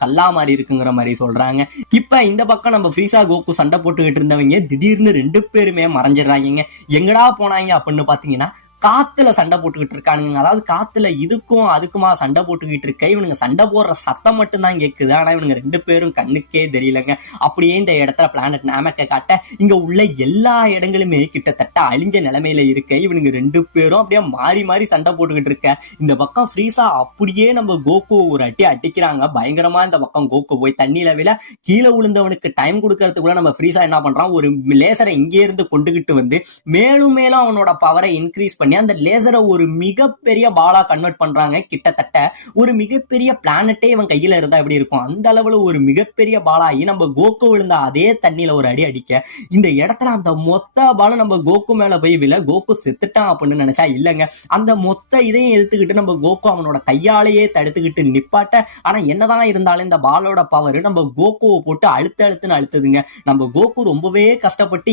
கல்லா மாறி இருக்குங்கிற மாதிரி சொல்றாங்க. இப்ப இந்த பக்கம் நம்ம ஃப்ரீசா கோகு சண்டை போட்டுக்கிட்டு இருந்தவங்க திடீர்னு 2 பேருமே மறைஞ்சிடறாங்க. எங்கடா போனாங்க அப்படின்னு பாத்தீங்கன்னா காத்துல சண்டை போட்டுக்கிட்டு இருக்கானுங்க. அதாவது காத்துல இதுக்கும் அதுக்குமா சண்டை போட்டுக்கிட்டு இருக்க. இவனுங்க சண்டை போடுற சத்தம் மட்டும் தான் கேக்குது. ஆனா இவனுங்க 2 பேரும் கண்ணுக்கே தெரியலங்க. அப்படியே இந்த இடத்துல பிளானட் நாமக்க காட்ட இங்க உள்ள எல்லா இடங்களுமே கிட்டத்தட்ட அழிஞ்ச நிலைமையில இருக்க. இவனுங்க 2 பேரும் அப்படியே மாறி மாறி சண்டை போட்டுக்கிட்டு இருக்க. இந்த பக்கம் ஃப்ரீசா அப்படியே நம்ம கோகு ஒரு அடி அடிக்கிறாங்க பயங்கரமா. இந்த பக்கம் கோகு போய் தண்ணியில விழ கீழே விழுந்தவனுக்கு டைம் கொடுக்கறதுக்குள்ள நம்ம ஃப்ரீசா என்ன பண்றான், ஒரு லேசரை இங்கே இருந்து கொண்டுகிட்டு வந்து மேலும் மேலும் அவனோட பவரை இன்க்ரீஸ் பண்ணி அந்த லேசரை ஒரு மிகப்பெரிய பாலா கன்வெர்ட் பண்றாங்க. கிட்டத்தட்ட ஒரு மிகப்பெரிய பிளானட்டே இவன் கையில இருந்தா எப்படி இருக்கும் அந்த அளவுல ஒரு மிகப்பெரிய பாலாகி நம்ம கோகு விழுந்த அதே தண்ணியில ஒரு அடி அடிக்க இந்த இடத்துல அந்த மொத்த பாலம் நம்ம கோகு மேல போய் விழ கோகு செத்துட்டான் அப்படின்னு நினைச்சா இல்லைங்க. அந்த மொத்த இதையும் எடுத்துக்கிட்டு நம்ம கோகு அவனோட கையாலேயே தடுத்துக்கிட்டு நிப்பாட்ட. ஆனா என்னதான் இருந்தாலும் இந்த பாலோட பவர் நம்ம கோகுவை போட்டு அழுத்துன்னு அழுத்துதுங்க. நம்ம கோகு ரொம்பவே கஷ்டப்பட்டு